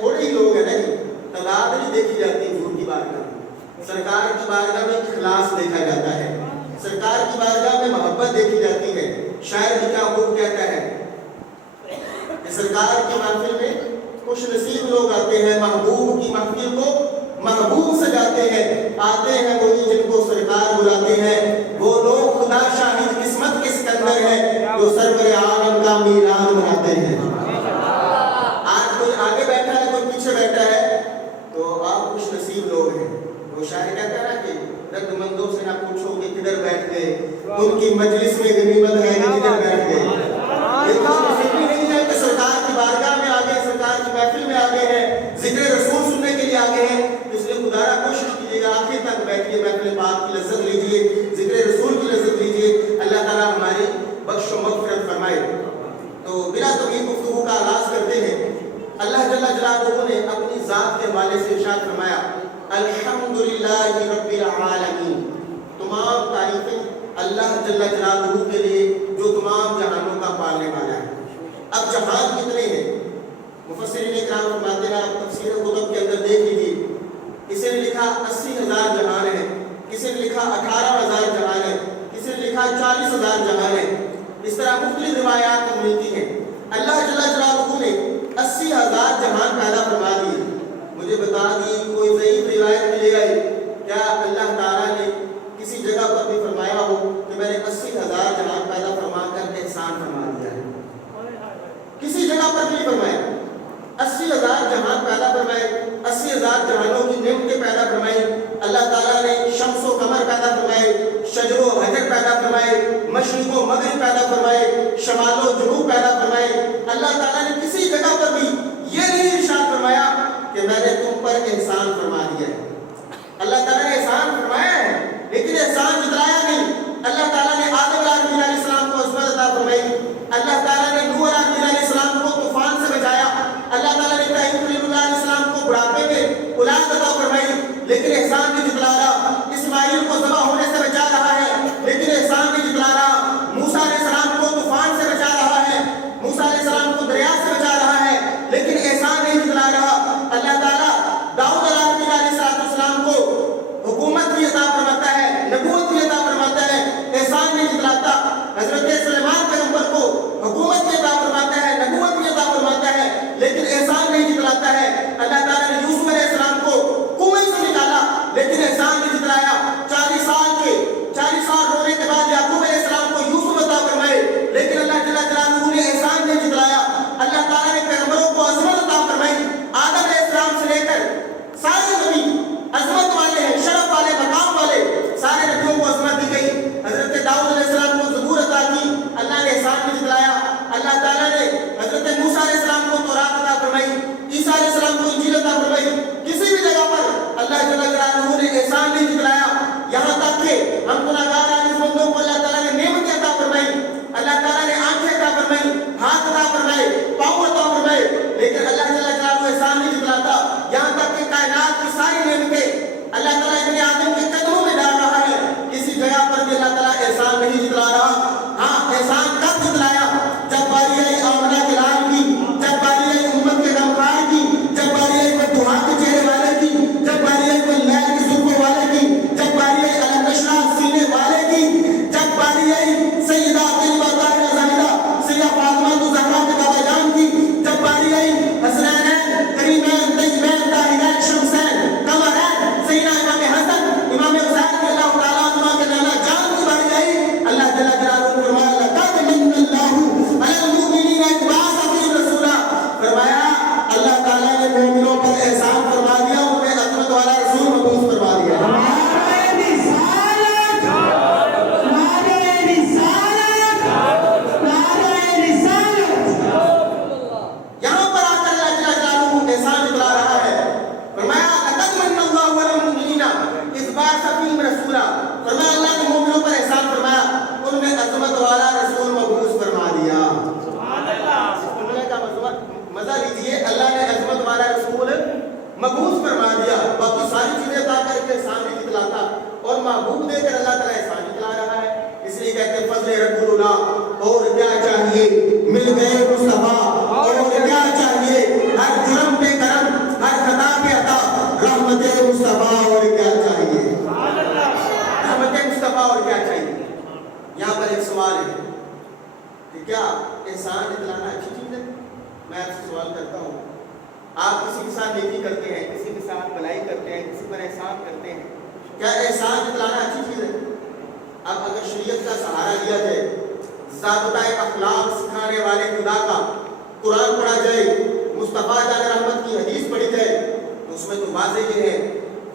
تھوڑے ہی لوگ ہیں نہیں، تعداد نہیں دیکھی جاتی حضور کی بارگاہ میں، سرکار کی بارگاہ میں اخلاص دیکھا جاتا ہے، سرکار کی بارگاہ میں محبت دیکھی جاتی ہے۔ شاعر بھی کیا خوب کہتا ہے کہ سرکار کی محفل میں خوش نصیب لوگ آتے ہیں، محبوب کی محفل کو محبوب سجاتے ہیں، آتے ہیں وہی جن کو سرکار بلاتے ہیں، وہ لوگ خدا شاہد قسمت کے سکندر ہے جو سرور عالم کا میلاد مناتے ہیں۔ آج کوئی آگے بیٹھا ہے کوئی پیچھے بیٹھا ہے تو آپ خوش نصیب لوگ ہیں۔ وہ شاعر کہتا ہے نا کہ درد مندوں سے نہ پوچھو کہ کدھر بیٹھ گئے، ان کی مجلس میں غنیمت ہے کہ کدھر بیٹھ گئے۔ یہ خوش نصیبی نہیں ہے کہ سرکار کی بارگاہ میں آگے، سرکار کی محفل میں آگے ہیں، ذکر رسول سننے کے لیے آگے ہیں، اس لیے خدا را کوشش کیجیے گا آخر تک بیٹھیے، محفل پاک کی لذت لیجیے، ذکر رسول کی لذت لیجیے، اللہ تعالیٰ ہماری بخش و مغفرت فرمائے۔ تو بلا طویل گفتگو کا آغاز کرتے ہیں۔ اللہ جل جلالہ نے اپنی ذات کے حوالے سے ارشاد فرمایا الحمدللہ رب العالمین، تمام تعریفیں اللہ جل جلالہ کے لیے جو تمام جہانوں کا پالنے والا ہے۔ اب جہان کتنے ہیں؟ مفسرین کرام فرماتے ہیں، آپ تفسیر قطب کے اندر دیکھ لیجیے، کسی نے لکھا 80,000 جہان ہے، کسی نے لکھا 18,000 جہان ہے، کسی نے لکھا 40,000 جہان ہے، اس طرح مختلف روایات ملتی ہیں۔ اللہ جل جلالہ نے 80,000 جہان پیدا فرما دیے۔ مجھے بتا دی کوئی ضعیف روایت ملے گا کیا اللہ تعالیٰ نے کسی جگہ پر بھی فرمایا ہو کہ میں نے 80,000 جہان پیدا فرما کر احسان فرما دیا ہے؟ کسی جگہ پر نہیں فرمایا۔ 80,000 جہان پیدا فرمائے، 80,000 جہانوں کی نعمتیں پیدا فرمائی۔ اللہ تعالیٰ نے شمس و قمر پیدا فرمائے، شجر و حجر پیدا فرمائے، مشرق و مغرب پیدا فرمائے، شمال و جنوب پیدا فرمائے۔ اللہ تعالیٰ نے کسی جگہ پر بھی یہ نہیں ارشاد فرمایا کہ میں نے تم پر احسان فرما دیا ہے۔ اللہ تعالیٰ نے احسان فرمایا ہے لیکن احسان جتلایا نہیں۔ اللہ تعالیٰ نے آدم علیہ السلام کو عصمت عطا فرمائی، اللہ تعالیٰ نے نوح علیہ السلام کو طوفان سے بچایا، اللہ تعالیٰ نے ابراہیم علیہ السلام کو بڑھاپے میں اولاد عطا فرمائی، لیکن احسان نہیں جتلا رہا۔ اسماعیل کو ذبح ہونے سے بچا رہا ہے لیکن احسان نہیں جتلا رہا۔ موسیٰ علیہ السلام کو طوفان سے بچا رہا ہے، موسیٰ علیہ السلام کو دریا سے بچا رہا ہے لیکن احسان نہیں جتلا رہا۔ اللہ تعالیٰ داؤد علیہ السلام کو حکومت بھی عطا فرماتا ہے، نبوت بھی عطا فرماتا ہے، احسان نہیں جتلاتا۔ حضرت سلیمان پیغمبر کو حکومت بھی عطا فرماتا ہے، نبوت بھی عطا فرماتا ہے لیکن احسان نہیں جتلاتا ہے۔ اللہ تعالیٰ نے یوسف علیہ السلام کو کنویں سے نکالا لیکن احسان نہیں جتلایا۔ 40 سال رونے کے بعد یعقوب علیہ السلام کو یوسف عطا فرمائے لیکن اللہ جل جلالہ نے احسان نہیں جتلایا۔ اللہ تعالیٰ نے پیغمبروں کو عظمت عطا فرمائی، آدم علیہ السلام سے لے کر سارے نبی عظمت والے ہیں، شرف والے، مقام والے، سارے نبیوں کو عظمت دی گئی۔ حضرت داؤد علیہ السلام کو زبور عطا کی، اللہ نے احسان نہیں جتلایا۔ اللہ تعالیٰ نے حضرت موسیٰ علیہ السلام کو تورات عطا فرمائی، عیسیٰ علیہ السلام کو انجیل عطا فرمائی۔ کسی بھی جگہ پر اللہ جل جلالہ نے احسان نہیں جتلایا، یہاں تک کہ ہم گناہگار عاجز بندوں کو اللہ تعالیٰ نے نعمتیں عطا فرمائی، اللہ تعالیٰ نے آنکھیں عطا فرمائی، ہاتھ عطا فرمائے، پاؤں عطا فرمائے، لیکن اللہ جل جلالہ احسان نہیں جتلاتا۔ یہاں تک کہ کائنات کی ساری نعمتیں اللہ تعالیٰ ابن آدم کے قدموں میں ڈال رہا ہے، کسی جگہ پر بھی اللہ تعالیٰ احسان نہیں جتلا رہا۔ ہاں، احسان کب جتلایا؟ جب باری آئی آمنہ کے لال کی، جب باری آئی امت کے غمخوار کی، جب باری آئی کوئی دہا کے چہرے والے کی، جب باری آئی کوئی لیل کی زلفوں والے کی، جب باری آئی علم نشرہ سینے والے کی، جب باری آئی سیدہ طیبہ طاہرہ زاہدہ سیدہ فاطمہ زہرا کے بابا جان کی، جب باری آئی حسنین کریمین طیبین طاہرین شمسین قمرین سیدہ امام حسن امام حسین کے اللہ تعالیٰ عنہ کے لالا جان کی باری آئی۔ اللہ جل جلالہ نے فرمایا لقد من اللہ علی المؤمنین اذ بعث فیہم رسولا، فرمایا اللہ تعالیٰ نے مومنوں پر احسان فرما دیا، انہیں عظمت والا رسول مبعوث فرما دیا۔ یہاں پر آ کر اللہ جل جلالہ احسان جتلا رہا ہے، فرمایا لقد من اللہ علی المؤمنین اذ بعث فیہم رسولا، فرمایا اللہ نے مومنوں پر احسان فرمایا، ان میں عظمت والا رسول مبعوث فرما دیا۔ فرمانے کا مزہ لیجیے، اللہ نے عظمت والا رسول مبعوث فرما دیا، باقی ساری چیزیں عطا کر کے احسان نہیں جتلاتا، اور محبوب دے کر اللہ تعالیٰ احسان جتلا رہا ہے۔ اس لیے کہتے ہیں فضل رب اللہ، اور کیا چاہیے، مل گئے مصطفیٰ، اور کیا چاہیے، ہر جرم پہ کرم کیا احسان جتلانا اچھی چیز ہے؟ میں آپ سے سوال کرتا ہوں، آپ کسی کے ساتھ نیکی کرتے ہیں، کسی کے ساتھ بھلائی کرتے ہیں، کسی پر احسان کرتے ہیں، کیا احسان جتلانا اچھی چیز ہے؟ اب اگر شریعت کا سہارا لیا جائے، ضابطۂ اخلاق سکھانے والے خدا کا قرآن پڑھا جائے، مصطفیٰ جان رحمت کی حدیث پڑھی جائے، تو اس میں تو واضح یہ ہے،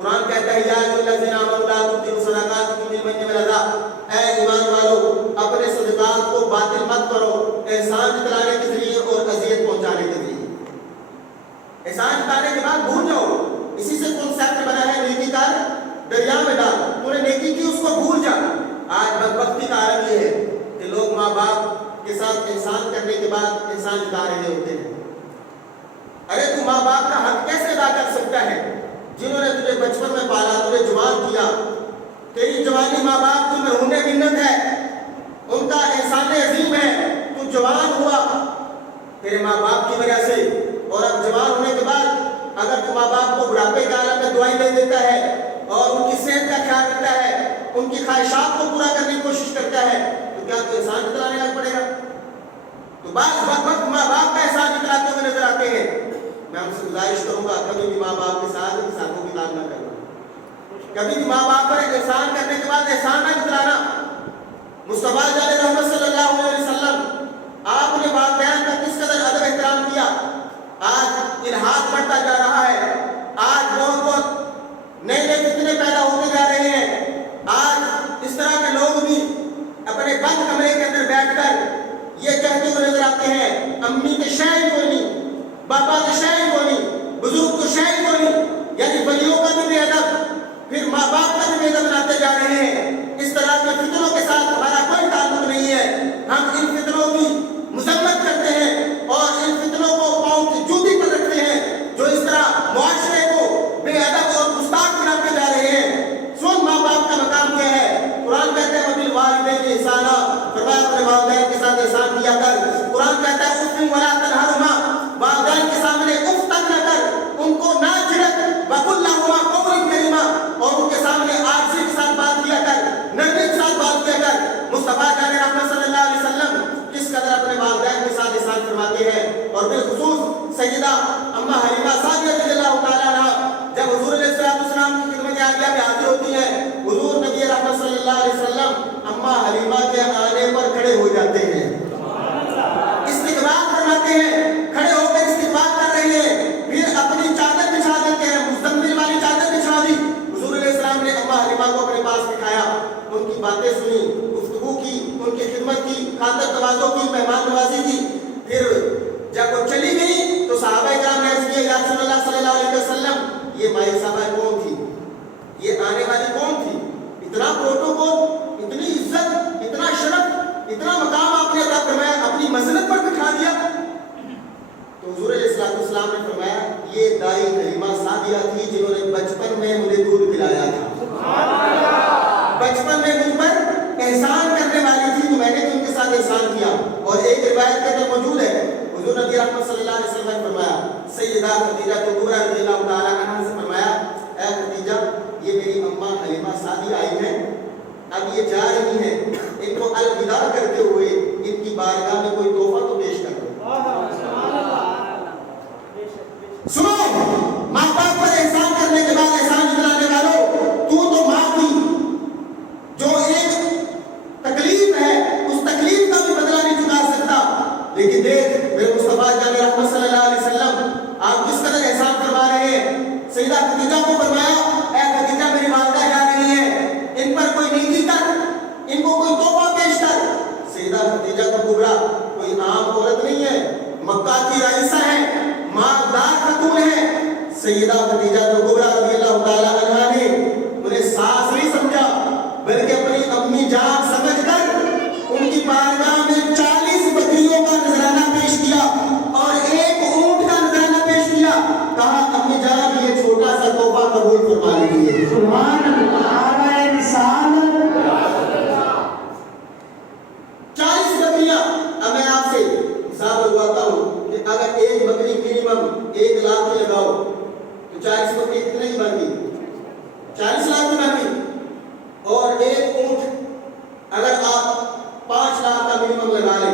قرآن کہتا ہے یا ایھا الذین آمنوا لا تبطلوا صدقاتکم بالمن والأذى، اے ایمان والو اپنے صدقات کو باطل مت کرو احسان جتلانے کے ذریعے اور اذیت پہنچانے کے ذریعے۔ احسان جتلانے کے بعد بھول جاؤ، اسی سے کنسیپٹ بنا ہے نیکی کا دریا میں ڈال، تو نے نیکی کی اس کو بھول جا۔ آج بدبختی کا عالم یہ ہے کہ لوگ ماں باپ کے ساتھ احسان کرنے کے بعد احسان جتا رہے ہوتے ہیں۔ ارے تو ماں باپ کا حق کیسے ادا کر سکتا ہے جنہوں نے تجھے بچپن میں پالا، تجھے جوان کیا، تیری جوانی ماں باپ تم رونے منت ہے، ان کا احسان عظیم ہے، تو جوان ہوا تیرے ماں باپ کی وجہ سے، اور اب جوان ہونے کے بعد اگر تو ماں باپ کو بڑھاپے کے عالم میں دعائیں دے دیتا ہے اور ان کی صحت کا خیال رکھتا ہے، ان کی خواہشات کو پورا کرنے کی کوشش کرتا ہے، تو کیا تو احسان جتلانے لگ پڑے گا؟ تو بعض وقت ماں باپ کا احسان جتلاتے ہوئے نظر آتے ہیں۔ میں ان سے گزارش کروں گا کبھی بھی ماں باپ کے ساتھ حسابوں کی کام نہ کرنا، کبھی بھی ماں باپ پر احسان کرنے کے بعد احسان نہ جتلانا۔ مصطفیٰ جان رحمت صلی اللہ علیہ وسلم آپ نے والدین کا کس قدر ادب احترام کیا۔ آج الحاد بڑھتا جا رہا ہے، آج بہت نئے نئے فتنے پیدا ہوتے جا رہے ہیں، آج اس طرح کے لوگ بھی اپنے بند کمرے کے اندر بیٹھ کر یہ کہتے ہوئے نظر آتے ہیں امی کے شے کوئی نہیں، بابا کے شے کوئی نہیں، بزرگ کو شے کوئی نہیں، یعنی بڑیوں کا بھی بے ادب، پھر ماں باپ کا بھی بے ادب بناتے جا رہے ہیں۔ اس طرح کے فتنوں کے ساتھ ہمارا کوئی تعلق نہیں ہے، ہم ان فتنوں کی مذمت کرتے ہیں اور ان فتنوں کو پاؤں کی جوتی پر رکھتے ہیں جو اس طرح معاشرے کو بے ادب اور گستاخ بناتے جا رہے ہیں۔ سن ماں باپ کا مقام کیا ہے؟ قرآن کہتا ہے وبالوالدین احسانا، فرمایا اپنے والدین کے ساتھ احسان کیا کر۔ قرآن کہتا ہے اف ولا تنہرہما، والدین کے سامنے اف تک نہ کر، ان کو نہ جھڑک، وقل لہما قولا کریما، اور ان کے سامنے عاجزی کے ساتھ بات کیا کر، نرمی کے ساتھ بات کیا کر۔ مصطفیٰ جان رحمت صلی اللہ علیہ وسلم کس قدر اپنے والدین کے ساتھ احسان فرماتے ہیں، اور بالخصوص سیدہ اماں حلیمہ سعدیہ رضی اللہ تعالیٰ عنہا جب حضور علیہ السلام کی خدمت عالیہ میں حاضر ہوتی ہیں، حضور نبی رحمت صلی اللہ علیہ وسلم اماں حلیمہ کے آنے پر کھڑے ہو جاتے ہیں، استقبال فرماتے ہیں، کھڑے ہو کر استقبال کر رہے ہیں، پھر اپنی چادر بچھا دیتے ہیں، مزمل والی چادر بچھا دی۔ حضور علیہ السلام نے اماں حلیمہ کو اپنے پاس بٹھایا، ان کی باتیں سنی، گفتگو کی، ان کی خدمت کی، خاطر تواضع کی، مہمان نوازی کی۔ پھر جب وہ چلی گئی تو صحابہ کرام نے عرض کیا یا رسول اللہ صلی اللہ علیہ وسلم یہ مائی صاحبہ کون تھی، یہ آنے والی کون تھی؟ اتنا پروٹوکول، اتنی عزت، اتنا شرف، اتنا مقام آپ نے عطا فرمایا، اپنی منزلت پر بٹھا دیا۔ تو حضور علیہ السلام نے فرمایا یہ دائی حلیمہ سعدیہ تھی جنہوں نے بچپن میں مجھے دودھ پلایا تھا، بچپن میں مجھ پر احسان کرنے والی تھی، تو میں نے بھی ان کے ساتھ احسان کیا۔ اور ایک روایت کے اندر موجود ہے حضور نبی رحمت صلی اللہ علیہ وسلم نے فرمایا، سیدہ خدیجہ کبریٰ رضی اللہ تعالیٰ عنہا سے فرمایا اے خدیجہ یہ میری اماں حلیمہ سعدیہ آئی ہیں، اب یہ جا رہی ہیں، ان کو الوداع کرتے ہوئے ان کی بارگاہ میں کوئی تحفہ تو پیش کر دو۔ سنو، ماں باپ پر احسان کرنے کے بعد احسان جتلانے والوں، تو ماں کی جو ایک تکلیف ہے اس تکلیف کا بھی بدلہ نہیں چکا سکتا، لیکن دیکھ میرے مصطفیٰ جان رحمت صلی اللہ علیہ وسلم آپ کس قدر احسان فرما رہے ہیں۔ سیدہ خدیجہ کو فرمایا اے خدیجہ میری والدہ جا رہی ہیں، ان پر کوئی نیکی کر، ان کو کوئی تحفہ پیش کر۔ سیدہ خدیجہ کبریٰ کوئی عام عورت نہیں ہے، مکہ کی رئیسہ ہے، مالدار خاتون ہے۔ سیدہ خدیجہ کبریٰ رضی اللہ تعالیٰ عنہا نے انہیں ساس نہیں سمجھا بلکہ اپنی امی جان سمجھ کر ان کی بارگاہ میں 40 بکریوں کا نذرانہ پیش کیا اور ایک اونٹ کا نذرانہ پیش کیا، کہا امی جان یہ چھوٹا سا تحفہ قبول فرما لیجیے۔ سبحان اللہ، رسالت 40 بکریاں۔ اب میں آپ سے حساب لگواتا ہوں کہ اگر ایک بکری منیمم 1 لاکھ کی لگاؤ تو 40 بکری کتنے کی بن گئی؟ 40 لاکھ کی بن گئی۔ اور ایک اونٹ اگر آپ 5 لاکھ کا منیمم لگا لیں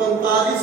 45